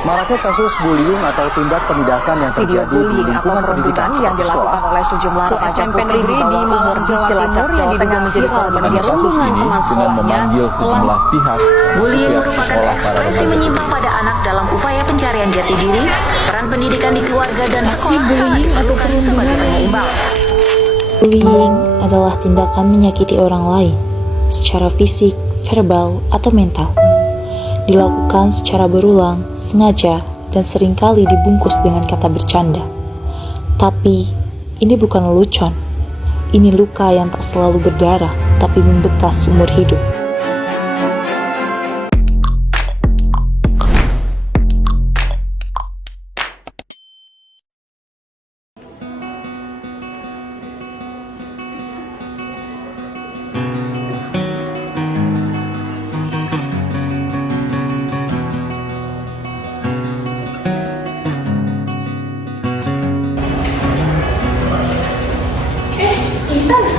Maraknya kasus bullying atau tindak penindasan yang terjadi di lingkungan pendidikan yang dilakukan oleh sejumlah remaja putri di bawah umur di Cilacap, Jawa Tengah menjadi korban perundungan teman sekolahnya. Sejumlah pihak. Bullying merupakan ekspresi menyimpang pada anak dalam upaya pencarian jati diri. Peran pendidikan di keluarga dan sekolah sangat diperlukan sebagai penyeimbang. Bullying adalah tindakan menyakiti orang lain secara fisik, verbal, atau mental. Dilakukan secara berulang, sengaja, dan seringkali dibungkus dengan kata bercanda. Tapi, ini bukan lelucon. Ini luka yang tak selalu berdarah, tapi membekas seumur hidup.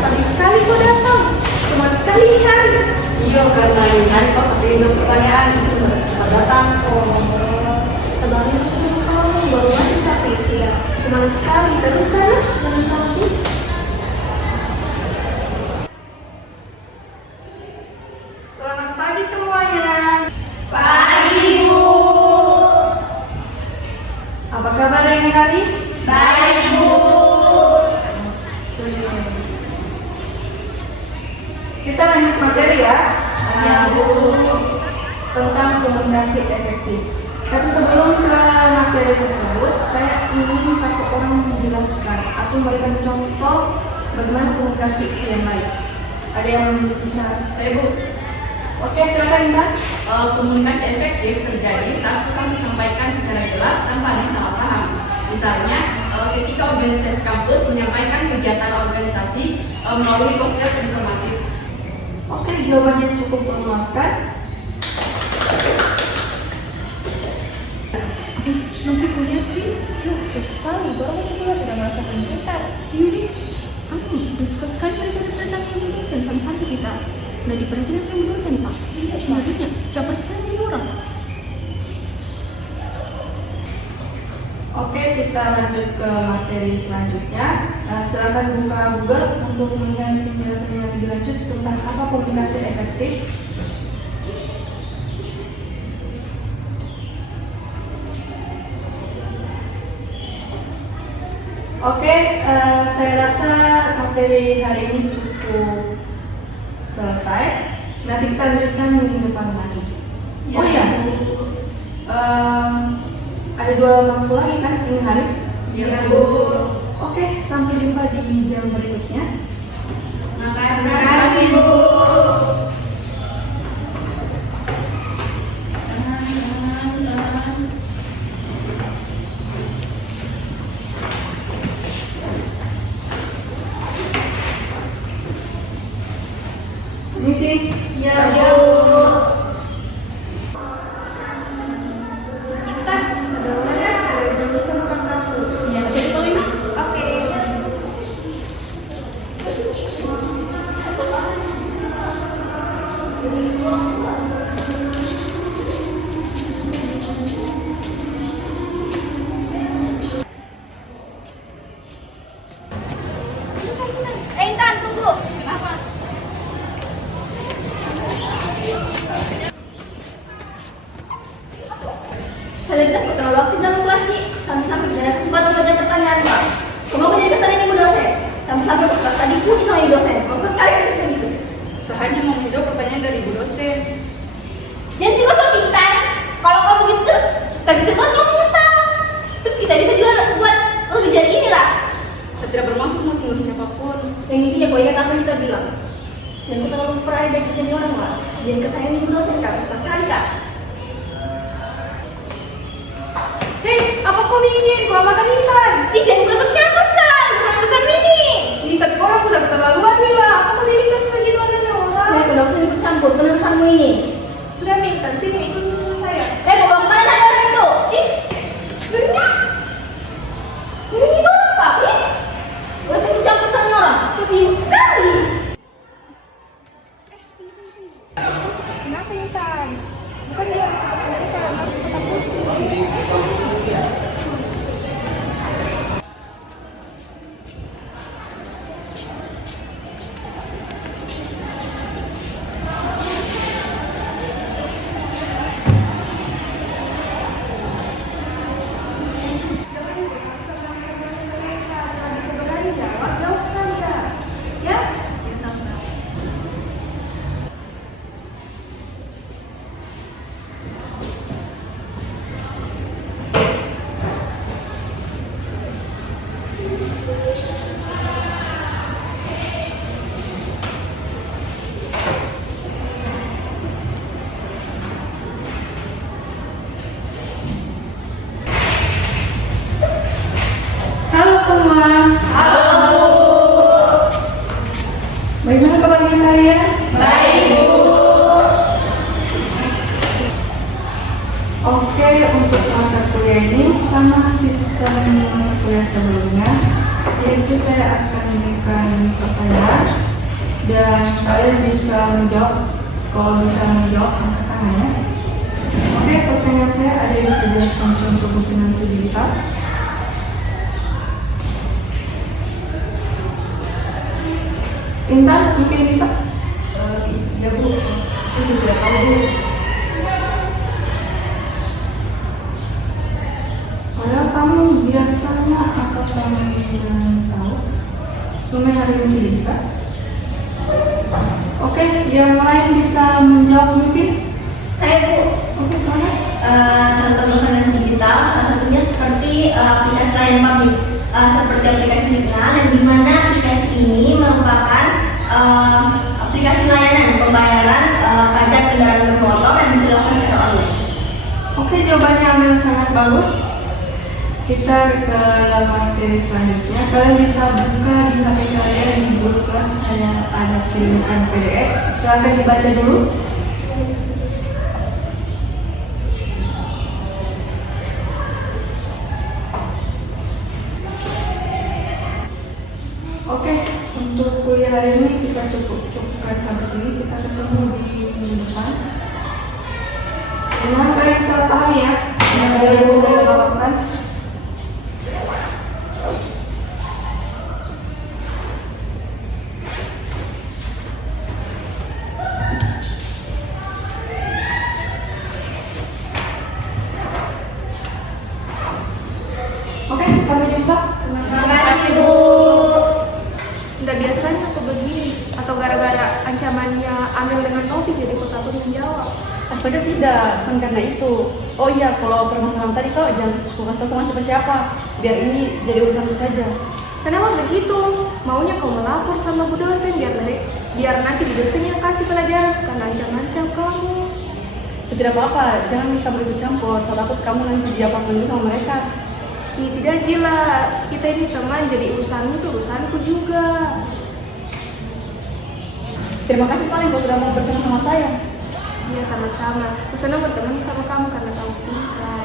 Pagi sekali kau datang, semangat sekali nih hari. Iya, karena ini hari kau sampai untuk pertanyaan itu cepat datang. Kabarnya sama kamu baru masuk tapi usia semangat sekali terus kan? Nanti. Selamat pagi semuanya. Pagi Bu. Apa kabar ini hari? Baik Bu. Kita lanjut materi ya. Tentang komunikasi efektif. Tapi sebelum ke materi tersebut, saya ingin satu orang menjelaskan atau memberikan contoh bagaimana komunikasi yang baik. Ada yang bisa? Saya Bu. Oke, silakan Mbak. Komunikasi efektif terjadi saat pesan disampaikan secara jelas tanpa ada yang salah paham. Misalnya, ketika organisasi kampus menyampaikan kegiatan organisasi melalui poster informatif. Oke, jawabannya cukup memuaskan. Nanti punya sih, sekali baru masuk kelas sudah merasa pintar. Jadi, aku udah suka sekali cari-cari pendatang yang dosen sampai kita udah diperhatikan sama dosen Pak. Selanjutnya, caper sekali jadi orang. Oke, kita lanjut ke materi selanjutnya. Silakan buka Google untuk melihat penjelasan yang lebih lanjut tentang apa komunikasi efektif. Oke, saya rasa materi hari ini cukup selesai. Nanti kita lanjutkan minggu depan lagi. Oh iya, ada 2 waktu lagi kan ini hari? Iya Bu. Oke, sampai jumpa di jam berikutnya. Makasih Bu. Ini sih. Ya Bu. Intan, tunggu. Apa? Saya lihat aku terlalu aktif dalam kelas nih. Sampai-sampai tidak ada kesempatan belajar pertanyaan Pak. Kamu menjadi kesan ini Bu dosen. Sampai-sampai aku suka sekali puji sama Ibu dosen. Kau suka sekali kan seperti itu. Saya hanya mau menjawab pertanyaan dari Bu dosen. Jadi kau so pintar. Kalau kamu gitu terus, tak bisa buat kamu nyesal. Terus kita bisa juga buat lebih dari inilah. Saya tidak bermaksud mau singgung siapapun. Yang intinya kau ingat apa yang kita bilang. Jangan terlalu percaya dan jadi orang lah. Jangan kesayangan Ibu dosen Kak. Suka sekali Kak. Hei, apa kau ingin? Kau makan Intan. Jangan kau tercampur Sal. Bukan urusan ini. Ini tapi orang sudah keterlaluan nih lah. Apa kau minta sebagai warnanya orang? Ya, kau dosen ikut campur. Bukan urusanmu ini. Sudah minta, sini ikut bersama saya. Kau bawa kemana orang itu? Benar. Ini orang Pak. Dosen ikut campur sama orang. Sesius sekali. Kenapa Intan? Bukan dia harus seperti kita, harus ketakutan. Halo semua. Halo. Bagaimana kabarnya kalian? Baik, Bu. Oke, untuk mata kuliah ini sama sistem mata kuliah sebelumnya, yaitu saya akan memberikan pertanyaan dan kalian bisa menjawab. Kalau bisa menjawab, angkat tangan ya. Oke, pertanyaan saya, ada yang bisa jelaskan contoh buku finansi digital? Intan, mungkin bisa? Ya Bu, saya sudah tahu Bu. Padahal kamu biasanya apa kamu yang tahu? Cuma hari ini bisa. Oke, yang lain bisa menjawab mungkin? Saya Bu. Oke, saya. Contoh finansi digital salah satunya seperti aplikasi layanan publik, seperti aplikasi Signal, yang dimana aplikasi ini merupakan aplikasi layanan pembayaran pajak kendaraan bermotor yang bisa dilakukan secara online. Oke, jawabannya Amel sangat bagus. Kita ke materi selanjutnya. Kalian bisa buka di HP kalian di Google Class, saya ada kirimkan PDF. Silahkan dibaca dulu. Oke, untuk kuliah hari ini kita cukupkan sampai sini. Kita ketemu di minggu depan. Memang kalian salah paham ya, yang kalian saya bawakan. Oke, sampai jumpa. Terima kasih Bu. Nggak biasanya aku begini, atau gara-gara ancamannya Amel dengan Novi jadi aku takut menjawab. Astaga tidak, kan karena itu. Oh iya, kalau permasalahan tadi kau jangan aku kasih tahu sama siapa-siapa. Biar ini jadi urusanku saja. Kenapa begitu? Maunya kau melapor sama bu dosen biar nanti bu dosen yang kasih pelajaran, bukan ancam-ancam kamu. Tidak apa-apa, jangan minta berikut campur. Saya takut kamu nanti diapakan dulu sama mereka. Ih, tidak gila, kita ini teman, jadi urusanmu tuh urusanku juga. Terima kasih paling kau sudah mau bertemu sama saya. Iya, sama-sama. Aku senang berteman sama kamu karena kamu pintar.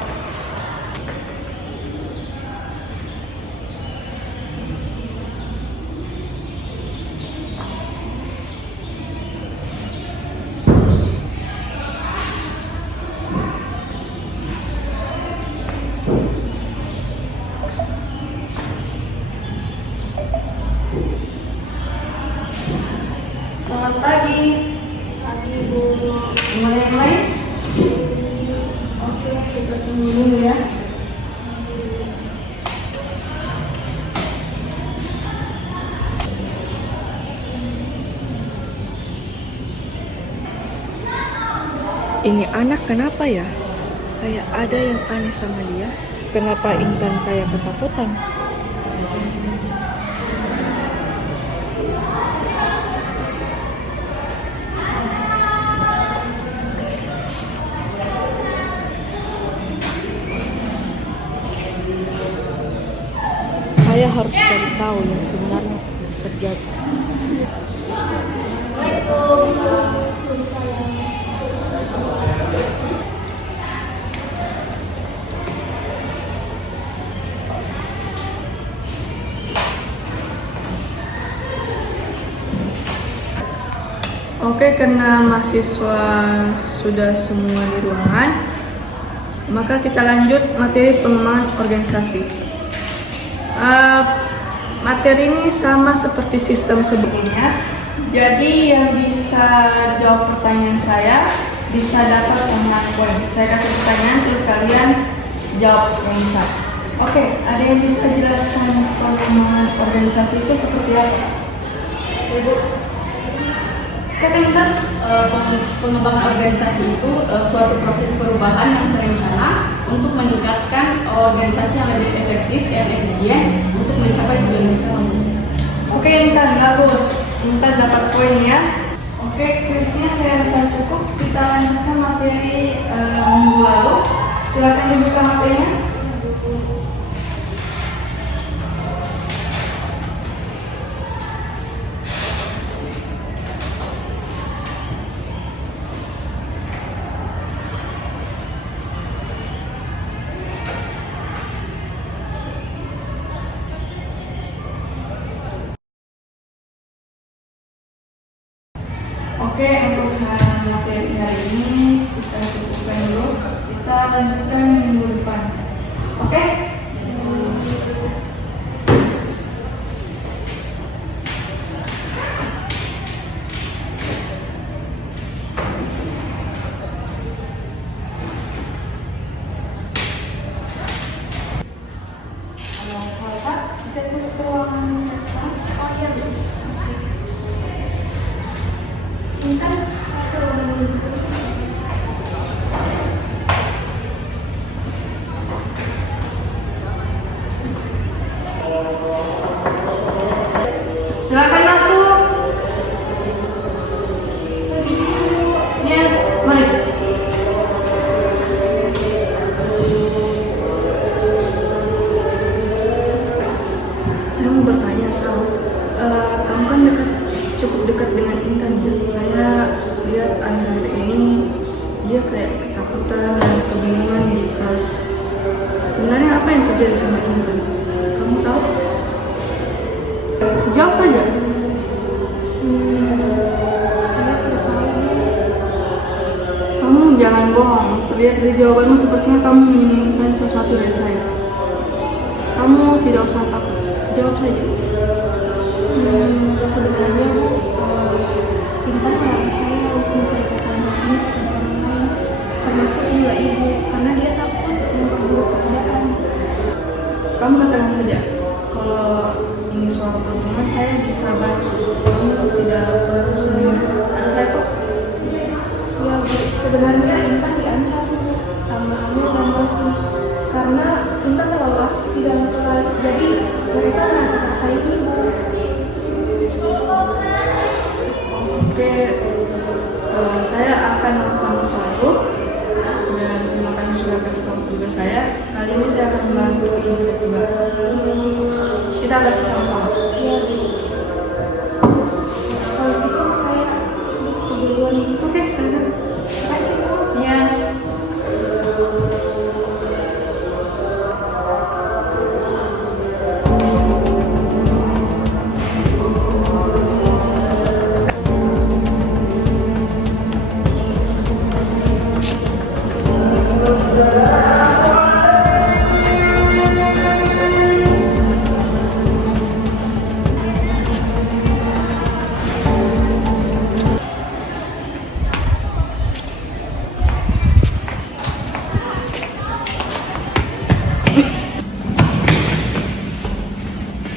Selamat pagi. Pagi Bu. Gimana yang lain? Oke, kita tunggu dulu ya. Ini anak kenapa ya? Kayak ada yang aneh sama dia. Kenapa Intan kayak ketakutan? Saya harus cari tahu yang sebenarnya terjadi. Oke, karena mahasiswa sudah semua di ruangan, maka kita lanjut materi pengembangan organisasi. Materi ini sama seperti sistem sebelumnya. Jadi yang bisa jawab pertanyaan saya bisa dapat 6 poin. Saya kasih pertanyaan terus kalian jawab yang bisa. Oke, ada yang bisa jelaskan pengembangan organisasi itu seperti apa? Ibu. Pengembangan organisasi itu suatu proses perubahan yang terencana untuk meningkatkan organisasi yang lebih efektif dan efisien untuk mencapai tujuan bersama. Oke, Intan, bagus. Intan dapat poin ya. Oke, kuisnya saya rasa cukup. Kita lanjutkan materi minggu lalu. Silakan dibuka materinya. Oke, untuk materi hari ini kita cukupkan dulu. Kita lanjutkan minggu depan. Oke? Kalau salah, bisa duduk ke ruangan semesta. Oh iya, bisa. Intan, satu ruangan dulu. Silakan masuk. Permisi, Bu. Ya, mari. Saya mau bertanya, Sal. Kamu kan cukup dekat dengan Intan ya. Saya lihat akhir-akhir ini dia kayak ketakutan dan kebingungan di kelas. Sebenarnya apa yang terjadi sama Intan? Kamu tahu? Jawab saja. Kamu jangan bohong. Terlihat dari jawabanmu sepertinya kamu menginginkan sesuatu dari saya. Kamu tidak usah takut. Jawab saja. Sebenarnya Bu, Intan melarang saya untuk menceritakan hal ini kepada orang lain, termasuk juga Ibu, karena dia takut memperburuk keadaan. Kamu katakan saja. Kalau ini soal pertemuan saya bisa bantu. Kamu tidak perlu sendiri. Ada saya kok. Ya Bu, sebenarnya Intan diancam Bu sama Amel dan Novi karena Intan terlalu aktif di dalam kelas, jadi mereka merasa tersaingi Bu. Oke, saya akan melakukan sesuatu dan terima kasih sudah kasih tahu juga saya. Kali ini saya akan membantu Intan juga. Kita kasih sama-sama. Iya Bu. Kalau gitu saya duluan. Oke, saya. Terima kasih Bu. Iya.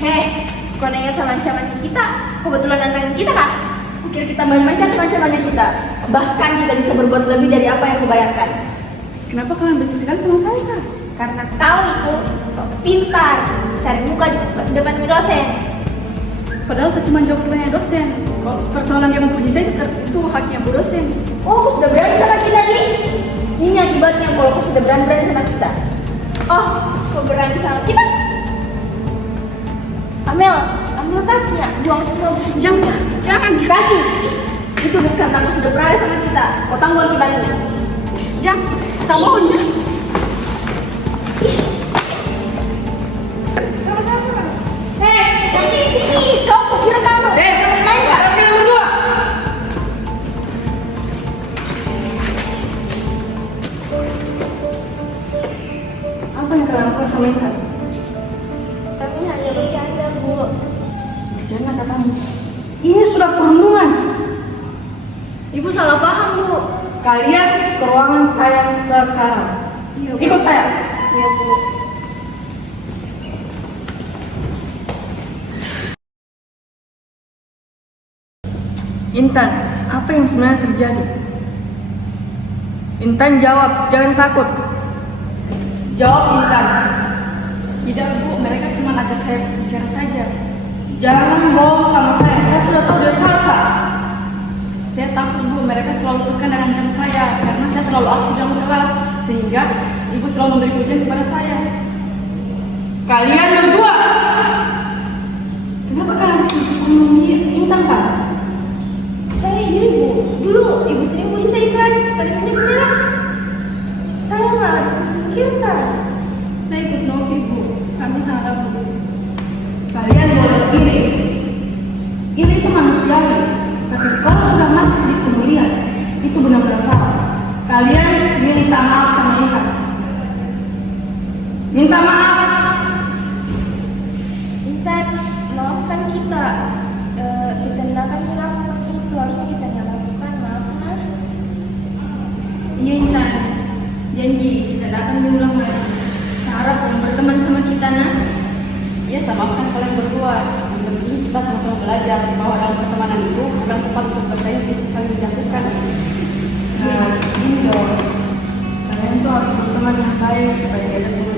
Hei, kau nanya sama ancaman kita? Kebetulan nantangin kita kan? Oke, kita main-mainkan sama ancamannya kita. Bahkan kita bisa berbuat lebih dari apa yang kubayangkan. Kenapa kalian benci sekali sama saya, Kak? Karena kau itu sok pintar, cari muka di depan dosen. Padahal saya cuma jawab pertanyaan dosen. Kalau persoalan dia memuji saya itu haknya Bu dosen. Oh, kau sudah berani sama kita nih? Ini akibatnya kalau kau sudah berani sama kita. Oh, kau berani sama kita? Amel, ambil tasnya, buang semua buku. Jangan. Kasih. Itu bukan kamu sudah berani sama kita. Kau tanggung akibatnya. Jangan. Samun. Hei, sini. Kau kira kamu? Kamu main nggak? kenapa sama Intan? Kami hanya bercanda, Bu. Bercanda katamu. Ini sudah perundungan. Ibu salah paham, Bu. Kalian ke ruangan saya sekarang. Ikut saya. Iya, Bu. Intan, apa yang sebenarnya terjadi? Intan jawab, jangan takut. Jawab Intan. Tidak Bu, mereka cuma ajak saya bicara saja. Jangan bohong sama saya sudah tahu dia salah. Saya takut Bu, mereka selalu tekan dan ancam saya karena saya terlalu aktif dalam kelas, sehingga ibu selalu memberi pujian kepada saya. Kalian berdua, kenapa kalian sembunyi Intan kan? Saya iri, Bu. Dulu ibu sering bully saya kelas, tapi sejak menyerah saya malah disingkirkan. Saya ikut Novi Bu, kami salah Bu. Kalian boleh iri. Iri itu manusiawi, tapi kalau sudah masuk di kemuliaan, itu benar-benar salah. Kalian minta maaf sama Intan. Minta maaf. Intan, maafkan kita. Kita tidak akan melakukan itu. Harusnya kita tidak lakukan. Maaf, Nah. Iya Intan, janji kita tidak akan diulang lagi. Saya harap kamu berteman sama kita, Nah. Ya, saya maafkan kalian berdua. Yang penting kita sama-sama belajar bahwa dalam pertemanan itu bukan tempat untuk bersaing, untuk saling menjatuhkan. Nah, ini dong. Kalian tuh harus berteman yang baik supaya tidak ada